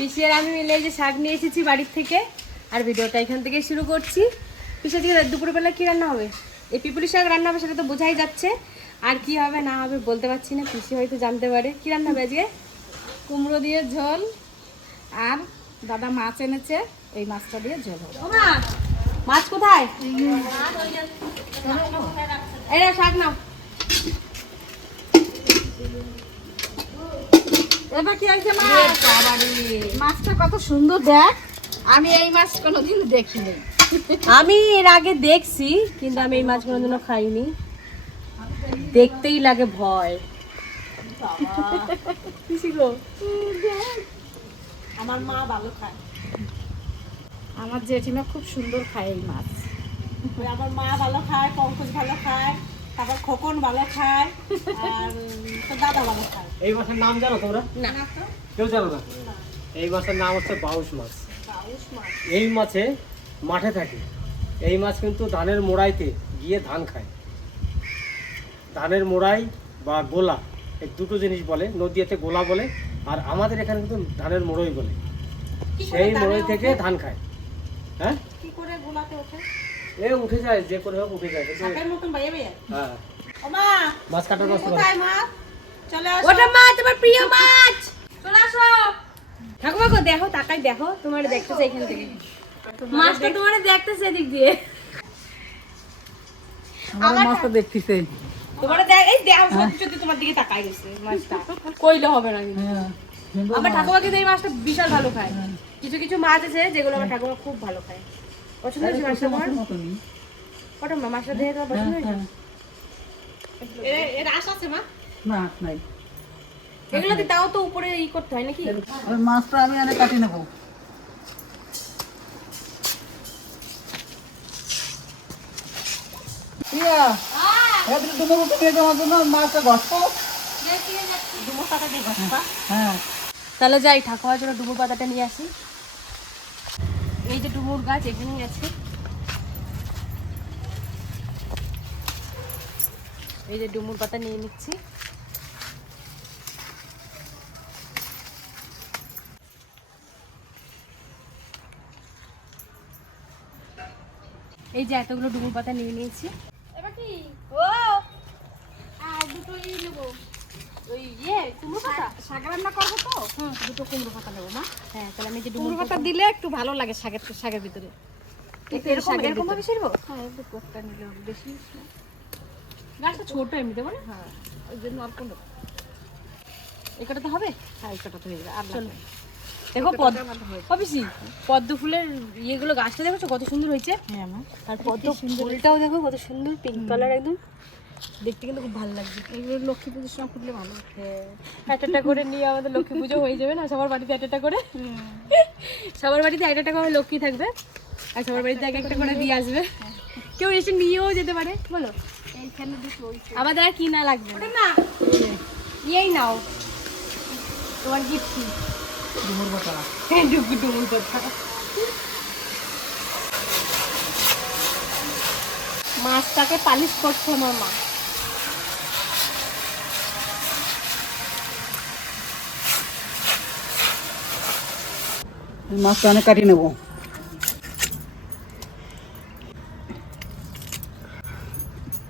পিসি আর আমি মিলে এই যে শাক নিয়ে এসেছি বাড়ির থেকে। আর ভিডিওটা এখান থেকে শুরু করছি। পিসি আজকে দুপুরবেলা কি রান্না হবে? এই পিপুলি শাক রান্না হবে সেটা তো বোঝাই যাচ্ছে। আর কি হবে না হবে বলতে পারছি না পিসি হয়তো জানতে পারে। কি রান্না হবে আজকে? কুমড়ো দিয়ে ঝোল আর দাদা মাছ এনেছে এই মাছটা দিয়ে ঝোল হবে। মাছ কোথায়? এই নাও, শাক নাও। এটা কি হয়েছে মাছ মাছটা কত সুন্দর দেখ। আমি এই মাছ কোনোদিন দেখিনি। আমি এর আগে দেখছি কিন্তু আমি এই মাছ কোনোদিনও খাইনি। দেখতেই লাগে ভয়। আমার মা ভালো খায়। আমার জেঠিমা খুব সুন্দর খায় এই মাছ। আমার মা ভালো খায় পঙ্কজ ভালো খায়। তারপর খোকন ভালো খায় আর তোর দাদা ভালো খায়। এই মাছের নাম জানো তোমরা? না। কেউ জানো না? এই মাছের নাম হচ্ছে বাউশ মাছ। এই মাছে মাঠে থাকে। এই মাছ কিন্তু ধানের মোড়াইতে গিয়ে ধান খায়। ধানের মোড়াই বা গোলা এই দুটো জিনিস বলে নদীতে গোলা বলে আর আমাদের এখানে কিন্তু ধানের মোড়ই বলে। সেই মোড়ই থেকে ধান খায়। হ্যাঁ? কি করে গোলাতে ওঠে? এ উঠে যায় যে করে হোক উঠে যায় শাকের মতন বাইয়ে বাইয়ে হ্যাঁ। ও মা মাছ কাটার মাছ কোথায় মা? চলে আসো। ওটা মাছ আমার প্রিয় মাছ! চলে আসো। ঠাকুমা গো দেখো তাকাই দেখো তোমার দেখতেছে এখান থেকে। মাছটা তোমার দেখতেছে এদিক দিয়ে। আমার মাছটা দেখতেছে। তোমার দেখ এই দেখো সত্যি তোমার দিকে তাকাই গেছে মাছটা। কইলে হবে না কিন্তু। আমার ঠাকুমা কিন্তু এই মাছটা বিশাল ভালো খায়। কিছু কিছু মাছ আছে যেগুলো আমার ঠাকুমা খুব ভালো খায়। পছন্দ হয়েছে মাছটা তোমার ওটা মা মাছটা দেখে তোমার পছন্দ হয়েছে? এর আশ আছে মা? না নাই। তাও তো উপরে ই করতে হয় নাকি? ওই মাছটা আমি আরে কাটি নেব। প্রিয়া এদিকে তুমি উঠে নিয়ে যাওয়ার জন্য মাছটা ঘষবো। হ্যাঁ। তাহলে যাই ঠাকুমার জন্য পাতাটা নিয়ে আসি। এই যে ডুমুর গাছ, এখানেই আছে। এই যে ডুমুর পাতা নিয়ে নিচ্ছি। এই যে এতগুলো ডুমুর পাতা নিয়ে নিয়েছি। এবার কি? ও! আর দুটো নেব। ওই ইয়ে কুমড়ো পাতা? শাক রান্না করব তো। দুটো কুমড়ো পাতা নেব মা। হ্যাঁ তাহলে আমি যে কুমড়ো পাতা দিলে একটু ভালো লাগে শাকের শাকের ভিতরে। এরকম এরকম ভাবে ছিড়বো হ্যাঁ একটু কোকটা নিলে বেশি গাছটা ছোট এমনিতে বলে হ্যাঁ ওই জন্য অল্প নেব। এটা তো হবে? হ্যাঁ এটা তো হয়ে যাবে আর চলো। লাগবে দেখো পদ্ম অফিসি পদ্ম ফুলের ইয়েগুলো গাছটা দেখো কত সুন্দর হয়েছে? হ্যাঁ আর পদ্ম ফুলটাও দেখো কত সুন্দর পিঙ্ক কালার একদম। দেখতে কিন্তু খুব ভালো লাগছে। এগুলো লক্ষ্মী পুজোর সময় ফুটলে ভালো একটা করে নিয়ে আমাদের লক্ষ্মী পুজো হয়ে যাবে না? সবার বাড়িতে একটা একটা করে? সবার বাড়িতে একটা একটা করে লক্ষ্মী থাকবে। আর সবার বাড়িতে এক একটা করে দিয়ে আসবে। কেউ এসে নিয়েও যেতে পারে। বলো। আমাদের আর কিনা লাগবে? না। ইয়েই নাও। তোমার গিফট কি? ডুমুর পাতা মাছটাকে পালিশ করছে আমার মা। মাছটা অনেক কাটিয়ে নেব।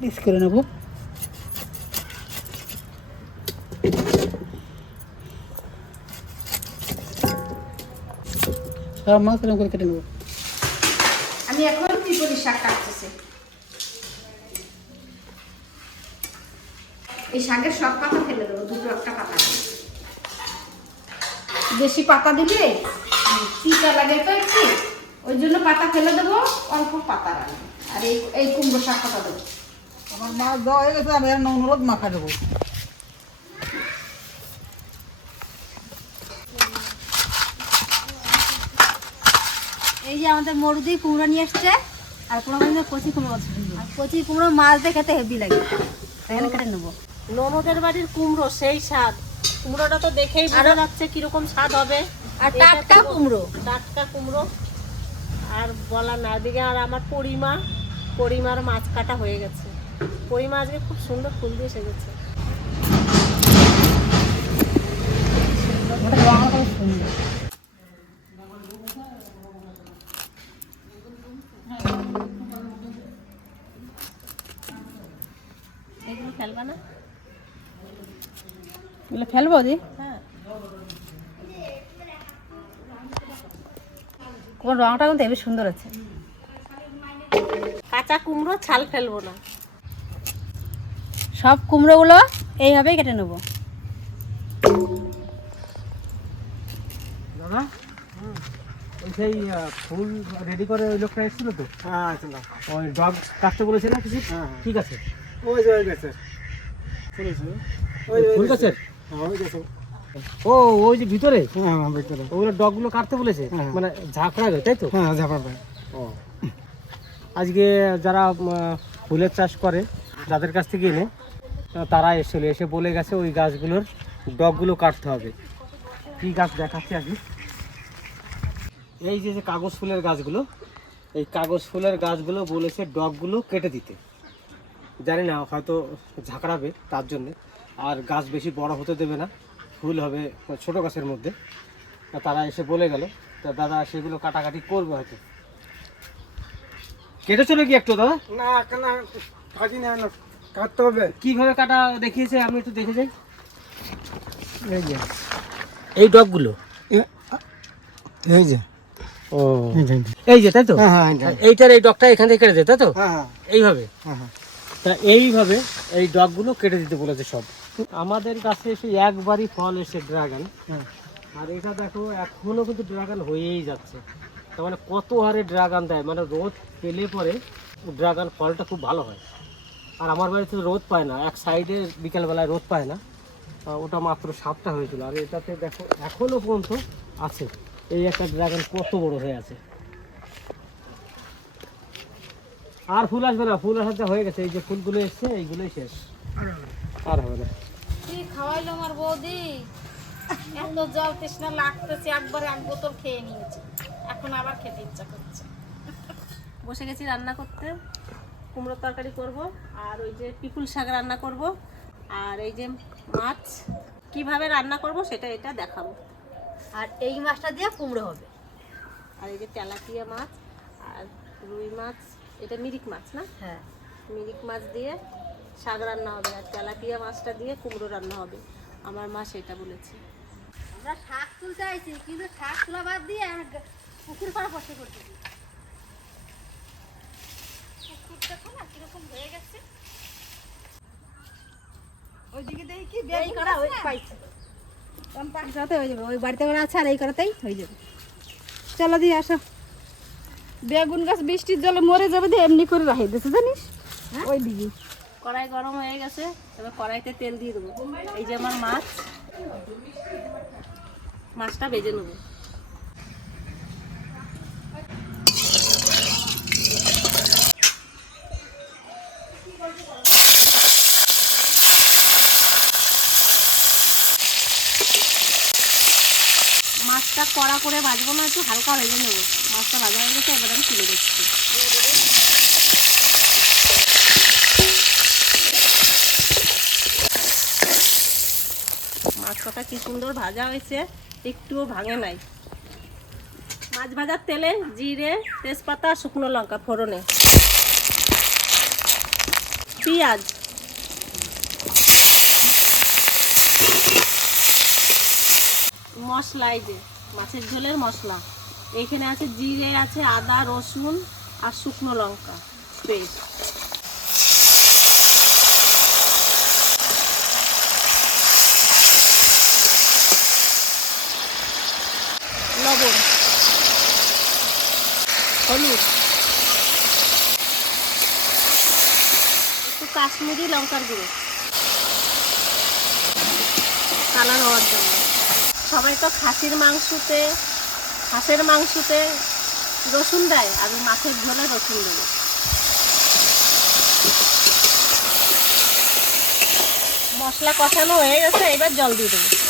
পিস করে নেব। সব মাছ এরকম করে কেটে নেব। আমি এখন পিপলি শাক কাটতেছি। এই শাকের সব পাতা ফেলে দেবো দুটো একটা পাতা। বেশি পাতা দিলে চিটা লাগে তো একটু ওই জন্য পাতা ফেলে দেবো অল্প পাতা রাখব আর এই এই কুমড়ো শাক পাতা দেবো। আমার মাছ দেওয়া হয়ে গেছে আমি আর মাখা দেবো। এই যে আমাদের মরুদি কুমড়ো নিয়ে এসছে আর কোনো মানে কচি কুমড়ো আর কচি কুমড়ো মাছ দিয়ে খেতে হেভি লাগে। এখানে কেটে নেব। ননদের বাড়ির কুমড়ো সেই স্বাদ। কুমড়োটা তো দেখেই ভালো লাগছে কীরকম স্বাদ হবে। আর টাটকা কুমড়ো। টাটকা কুমড়ো। আর বলা না দিকে আর আমার পরিমা পরিমার মাছ কাটা হয়ে গেছে। পরিমা আজকে খুব সুন্দর ফুল দিয়ে সেজেছে। এগুলো না? এগুলো ফেলব দি? কোন রংটা কিন্তু হেবি সুন্দর আছে। কাঁচা কুমড়ো ছাল ফেলব না। সব কুমড়োগুলো এইভাবেই কেটে নেব। দাদা সেই ফুল রেডি করে ওই লোকটা এসেছিল তো? হ্যাঁ ওই ডগ কাটতে বলেছে না কিছু? হ্যাঁ। ঠিক আছে। ওই যে ওই গেছে ওই গাছের হ্যাঁ ওই গেছে ও ওই যে ভিতরে? হ্যাঁ হ্যাঁ ভিতরে। ওগুলো ডগগুলো কাটতে বলেছে? হ্যাঁ। মানে ঝাঁকড়াবে তাই তো? হ্যাঁ ভাই ও। আজকে যারা ফুলের চাষ করে যাদের কাছ থেকে এনে তারা এসেছিল এসে বলে গেছে ওই গাছগুলোর ডগগুলো কাটতে হবে। কি গাছ দেখাচ্ছি আগে? এই যে যে কাগজ ফুলের গাছগুলো এই কাগজ ফুলের গাছগুলো বলেছে ডগগুলো কেটে দিতে। জানি না হয়তো ঝাঁকড়াবে তার জন্যে। আর গাছ বেশি বড় হতে দেবে না। ফুল হবে ছোট গাছের মধ্যে। তা তারা এসে বলে গেল তা দাদা সেগুলো কাটাকাটি করবে হয়তো। কেটে চলে কি একটু দাদা? না কেন? কাটি না না, কাটতে হবে। কীভাবে কাটা দেখিয়েছে? আমি একটু দেখে যাই। এই যে। এই ডগগুলো? এই যে। ও। এই যে তাই তো? হ্যাঁ হ্যাঁ এই যে। এইটার এই ডগটা এখান থেকে কেটে দেয় তাই তো? হ্যাঁ হ্যাঁ। এইভাবে? হ্যাঁ হ্যাঁ। তা এইভাবে এই ডগগুলো কেটে দিতে বলেছে সব। আমাদের কাছে এসে একবারই ফল এসে ড্রাগন। হ্যাঁ। আর এটা দেখো এখনও কিন্তু ড্রাগন হয়েই যাচ্ছে। তার মানে কত হারে ড্রাগন দেয়? মানে রোদ পেলে পরে ড্রাগন ফলটা খুব ভালো হয়। আর আমার বাড়িতে তো রোদ পায় না। এক সাইডে বিকেলবেলায় রোদ পায় না। ওটা মাত্র সাতটা হয়েছিল। আর এটাতে দেখো এখনও পর্যন্ত আছে। এই একটা ড্রাগন কত বড় হয়ে আছে। আর ফুল আসবে না। ফুল আসাতে হয়ে গেছে। এই যে ফুলগুলো এসছে এইগুলোই শেষ। আর হবে না। কি খাওয়াইলো আমার বৌদি? এত জল তৃষ্ণা লাগতেছে একবারে এক বোতল খেয়ে নিয়েছি। এখন আবার খেতে ইচ্ছা করছে। বসে গেছি রান্না করতে। কুমড়োর তরকারি করব আর ওই যে পিকুল শাক রান্না করব আর এই যে মাছ। কীভাবে রান্না করব সেটা এটা দেখাবো। আর এই মাছটা দিয়ে কুমড়ো হবে। আর এই যে তেলাপিয়া মাছ আর রুই মাছ এটা মিরিক মাছ না? হ্যাঁ। মিরিক মাছ দিয়ে শাক রান্না হবে আর তেলাপিয়া মাছটা দিয়ে কুমড়ো রান্না হবে। আমার মা সেটা বলেছে। আমরা শাক তুলতে আইছি কিন্তু শাক তোলা বাদ দিয়ে আমরা পুকুর পাড়া বসে করতেছি ওইদিকে দেখি কি এই করা ওই পাইছি। করাতে হয়ে যাবে ওই বাড়িতে করা আছে আর এই করাতেই হয়ে যাবে। চলো দিয়ে আসো। বেগুন গাছ বৃষ্টির জলে মরে যাবে দিয়ে এমনি করে রাখি দিয়েছে জানিস? ওই দিকে কড়াই গরম হয়ে গেছে, এবার কড়াইতে তেল দিয়ে দেবো। এই যে আমার মাছ, মাছটা ভেজে নেব। মাছটা কড়া করে ভাজবো না, একটু হালকা ভেজে নেব। মাছটা ভাজা হয়ে গেছে, এবার আমি তুলে দিচ্ছি মাছ কটা কি সুন্দর ভাজা হয়েছে, একটুও ভাঙে নাই। মাছ ভাজার তেলে জিরে, তেজপাতা, শুকনো লঙ্কা ফোড়নে। পেঁয়াজ। মশলা যে, মাছের ঝোলের মশলা। এখানে আছে জিরে, আছে আদা, রসুন আর শুকনো লঙ্কা। পেস্ট। লবণ। হলুদ। একটু কাশ্মীরি লঙ্কার গুঁড়ো। কালার হওয়ার জন্য। সবাই তো খাসির মাংসতে, হাঁসের মাংসতে রসুন দেয় আমি মাছের ঝোলে রসুন দেবো মশলা কষানো হয়ে গেছে, এবার জল দিয়ে দেবো।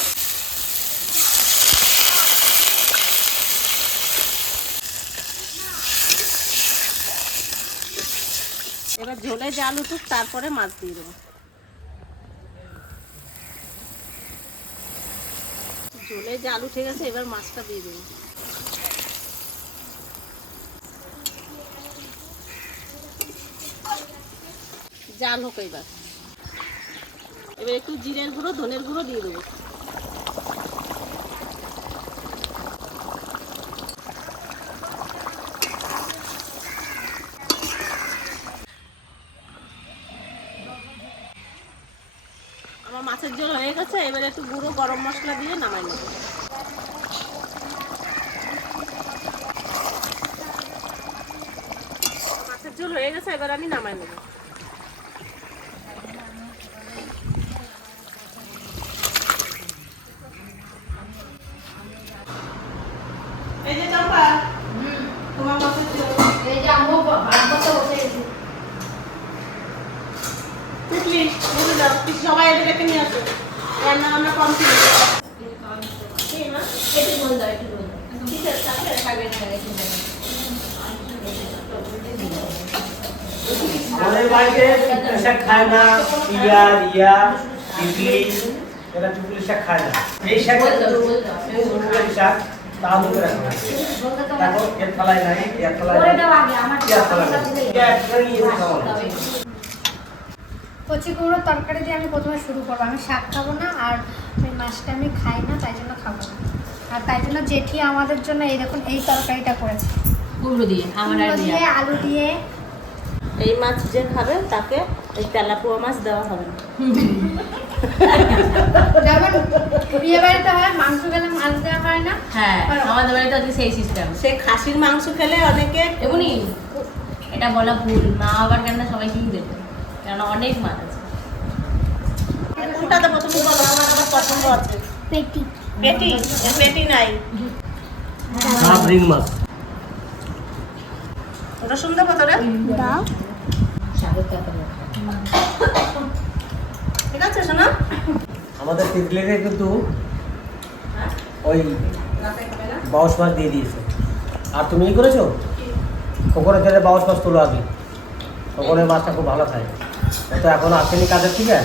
এবার ঝোলে জাল উঠুক তারপরে মাছ দিয়ে দেবো। ঝোলে জাল উঠে গেছে, এবার মাছটা দিয়ে দেবো। জাল হোক এবার। এবার একটু জিরের গুঁড়ো, ধনের গুঁড়ো দিয়ে দেবো আমার মাছের ঝোল হয়ে গেছে এবার একটু গুঁড়ো গরম মশলা দিয়ে নামাই নেব মাছের ঝোল হয়ে গেছে এবার আমি নামাই নেব এই যে চম্পা তোমার মাছের ঝোল এই যে আম্মু ভাত বসে বসে গেছি পুটলি বুঝে যাও তুই সবাই এদের ডেকে নিয়ে আসো রান্না বান্না কমপ্লিট ঠিক না একটু বল দাও একটু বল দাও ঠিক আছে তাহলে খাবে না একটু বল দাও। আমাদের বাড়িতে টুকলি শাক খায় না ইডলি এরা টুকলি শাক খায় না। এই শাক শাক রাখা দেখো এর নাই এর। কচি কুমড়োর তরকারি দিয়ে আমি প্রথমে শুরু করব। আমি শাক খাব না আর ওই মাছটা আমি খাই না তাই জন্য খাব না। আর তাই জন্য জেঠি আমাদের জন্য এই দেখুন এই তরকারিটা করেছে। কুমড়ো দিয়ে আমার কুমড়ো দিয়ে আলু দিয়ে এই মাছ যে খাবে তাকে এই তেলাপুয়া মাছ দেওয়া হবে। না হয় মাংস খেলে মাছ দেওয়া হয় না। হ্যাঁ আমাদের বাড়িতে আজকে সেই সিস্টেম সে খাসির মাংস খেলে অনেকে এমনি এটা বলা ভুল মা আবার কেন সবাইকেই দেবে কারণ অনেক মাছ আছে। কোনটাতে প্রথমে বলো আমার আবার পছন্দ আছে। পেটি। পেটি? পেটি নাই। হাফ রিং মাছ। ওটা সুন্দর কত রে দাও। ঠিক আছে শোনা। আমাদের তিতলিকে কিন্তু ওই বাউশ মাছ দিয়ে দিয়েছে। আর তুমি কি করেছ? খোকনের তেলে বাউশ মাছ তোলো আগে। খোকনের মাছটা খুব ভালো খায়। তো এখন আসেনি কাজের থেকে।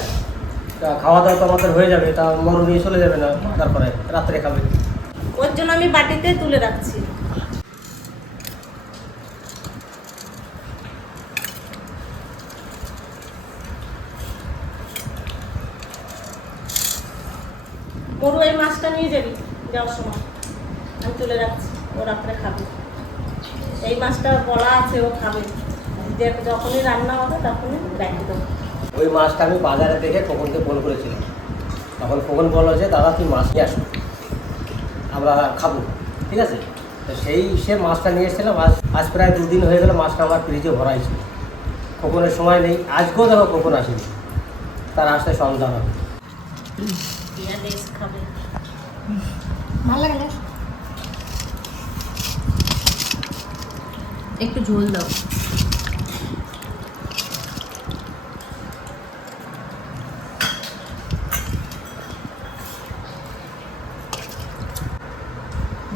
তা খাওয়া দাওয়া তো আমাদের হয়ে যাবে তা মরু নিয়ে চলে যাবে না তারপরে রাত্রে খাবে। ওর জন্য আমি বাটিতে তুলে রাখছি। মরু এই মাছটা নিয়ে যাবি যাওয়ার সময়। আমি তুলে রাখছি ও রাত্রে খাবে। এই মাছটা বলা আছে, ও খাবে। যখনই রান্না হবে তখনই রেখে দেবো। ওই মাছটা আমি বাজারে দেখে খোকনকে ফোন করেছিলাম। তখন খোকন বলল যে, দাদা, তুই মাছ নিয়ে আসো। আমরা খাব। ঠিক আছে? তো সেই সে মাছটা নিয়ে এসেছিলাম আজ আজ প্রায় দুদিন হয়ে গেল মাছটা আমার ফ্রিজে ভরাই ছিল খোকনের সময় নেই। আজকেও দেখো খোকন আসেনি। তার আসতে সন্ধ্যা হবে। পিয়া বেশ খাবে ভালো লাগে না? একটু ঝোল দাও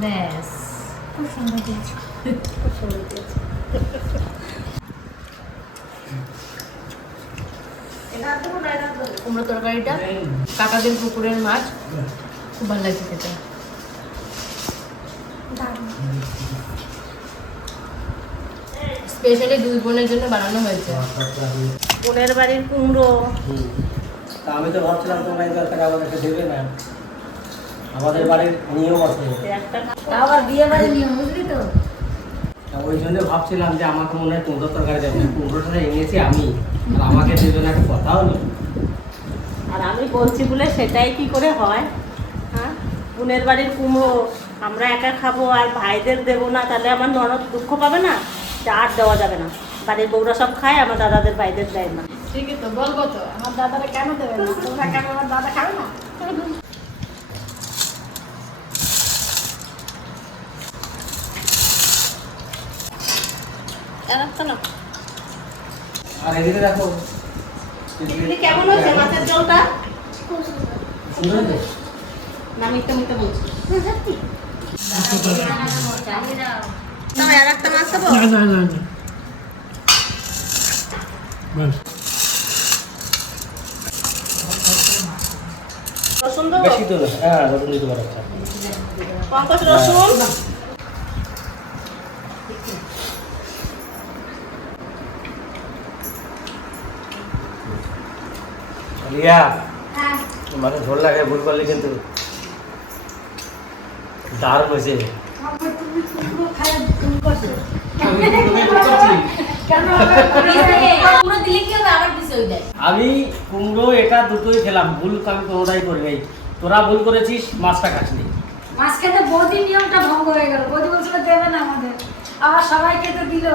ব্যাস খুব সুন্দর দিয়েছে কুমড়ো তরকারিটা কাকাদের পুকুরের মাছ। খুব ভালো লাগছে খেতে। স্পেশালি দুই বোনের জন্য বানানো হয়েছে। বোনের বাড়ির কুমড়ো। তা আমি তো ভাবছিলাম তোমরা এই তরকারি আমাদেরকে দেবে না। আমাদের বাড়ির নিয়ম আছে। আবার বিয়ে বাড়ি নিয়ম বুঝলি তা? ওই জন্য ভাবছিলাম যে আমাকে মনে হয় কুমড়ো তরকারি দেবে কুমড়োটা এনেছি আমি আর আমাকে দেবে না একটা কথাও নেই। আর আমি বলছি বলে সেটাই কি করে হয়? হ্যাঁ? বোনের বাড়ির কুমড়ো আমরা একা খাব আর ভাইদের দেবো না তাহলে আমার ননদ দুঃখ পাবে না? আর দেওয়া যাবে না। বাড়ির বউরা সব খায় আমার দাদাদের ভাইদের দেয় না। ঠিকই তো বলব তো আমার দাদারা কেন দেবে না? তোমরা কেন আমার দাদা খাবে না? জানাচ্ছ না? আর এদিকে দেখো। দিদি কেমন হয়েছে মাছের ঝোলটা? না মিথ্যে মিথ্যে বলছি। না আর একটা মাছ দেবো রসুন দেবো? বেশি তো না। হ্যাঁ রসুন দিতে পারো। আচ্ছা। পঙ্কজ রসুন লিয়া মাছের ঝোল লাগে ভুল করলে কিন্তু দারুণ হয়েছে আমি কুমড়ো এটা দুটোই খেলাম ভুল আমি কোনোটাই করি নাই। তোরা ভুল করেছিস মাছটা খাসনি মাছ খেতে বৌদি নিয়মটা ভঙ্গ হয়ে গেল। বৌদি বলছিল দেবে না আমাদের। আবার সবাই খেতে দিল।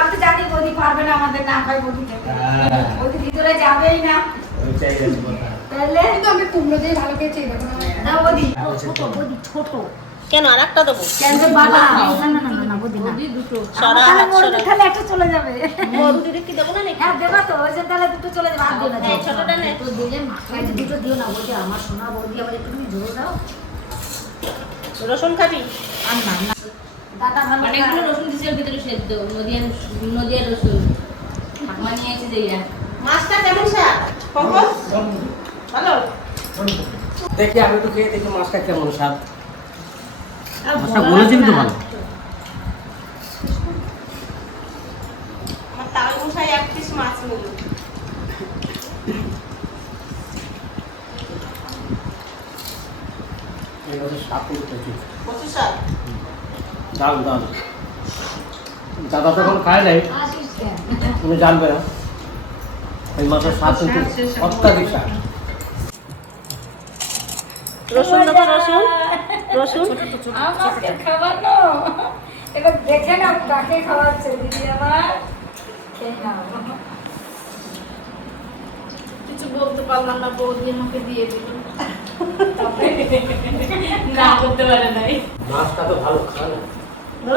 আমি জানি বৌদি পারবে না আমাদের না খাই বৌদি খেতে। হ্যাঁ। বৌদি ভিতরে যাবেই না। কেন আর একটা দেবো দেবো হ্যাঁ দেবা আর দিও না এই ছোটটা নে। দুটো দিলে মাথায় যে দুটো দিও না বৌদি আমার সোনা বৌদি আবার একটু দাও। রসুন খাবি? আর না না। দাদা ভালো অনেকগুলো রসুন ভিতরে সেদ্ধ নদিয়ার নদিয়ার রসুন। ঠাকুমা নিয়ে এসে মাছটা কেমন স্যার দেখি আমি একটু খেয়ে দেখি মাছটা কেমন স্বাদ। মাছটা বলেছি কিন্তু ভালো। দাদা তখন খায় নাই। তুমি জানবে না। এই মাছের স্বাদ কিন্তু অত্যাধিক স্বাদ রসুন দেবো রসুন? রসুন? আমাকে খাওয়ানো এবার দেখে না কাকে খাওয়াচ্ছে দিদি আমার কিছু বলতে পারলাম না বৌদি আমাকে দিয়ে দিল। না করতে পারে নাই। মাছটা তো ভালো খায় না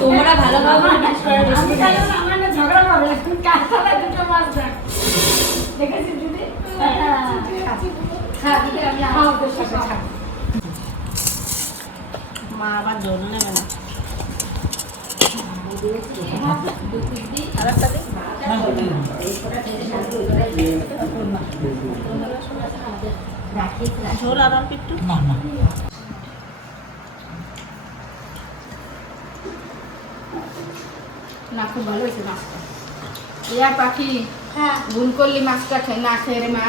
তোমরা ভালো না না, না ঝগড়া দুটো মাছ মা আবার জল নেবে না। ঝোল অল্প একটু না। খুব ভালো হয়েছে মাছটা। ইয়া পাখি ভুল করলি মাছটা খেয়ে না খেয়ে মা।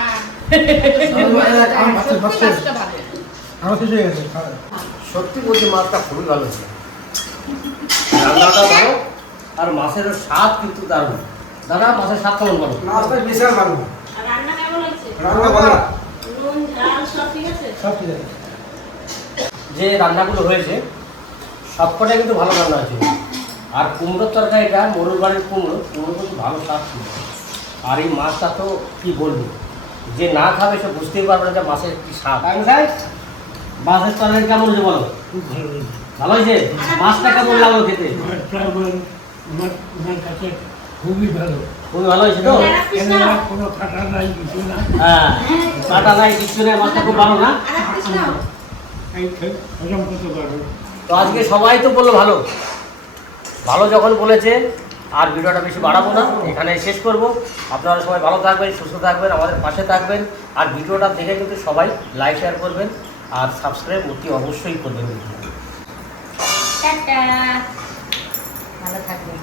সত্যি আমার শেষ হয়ে গেছে সত্যি বলছি মাছটা খুবই ভালো ছিল রান্নাটা ভালো আর মাছের স্বাদ কিন্তু দারুণ। দাদা মাছের স্বাদ কেমন বলো? মাছটা বিশাল ভালো রান্না কেমন হয়েছে? রান্না ভালো। নুন ঝাল সব ঠিক আছে? সব ঠিক আছে। যে রান্নাগুলো হয়েছে সবকটাই কিন্তু ভালো রান্না হয়েছে। আর কুমড়োর তরকারিটা মরুর বাড়ির কুমড়ো কুমড়ো কিন্তু ভালো স্বাদ ছিল। আর এই মাছটা তো কী বলব? যে না খাবে সে বুঝতেই পারবে না যে মাছের কি স্বাদ। মাছের তরকারি কেমন হয়েছে বলো? খুব ভালো হয়েছে? মাছটা কেমন লাগল খেতে? খুবই ভালো খুবই ভালো হয়েছে তো? কোনো কাটা নাই কিছু না হ্যাঁ কাটা নাই কিছু নেই মাছটা খুব ভালো না? তো আজকে সবাই তো বলল ভালো। ভালো যখন বলেছে, আর ভিডিওটা বেশি বাড়াবো না এখানে শেষ করব। আপনারা সবাই ভালো থাকবেন, সুস্থ থাকবেন, আমাদের পাশে থাকবেন। আর ভিডিওটা দেখে কিন্তু সবাই লাইক শেয়ার করবেন, আর সাবস্ক্রাইব অতি অবশ্যই করবেন। ভালো থাকবেন।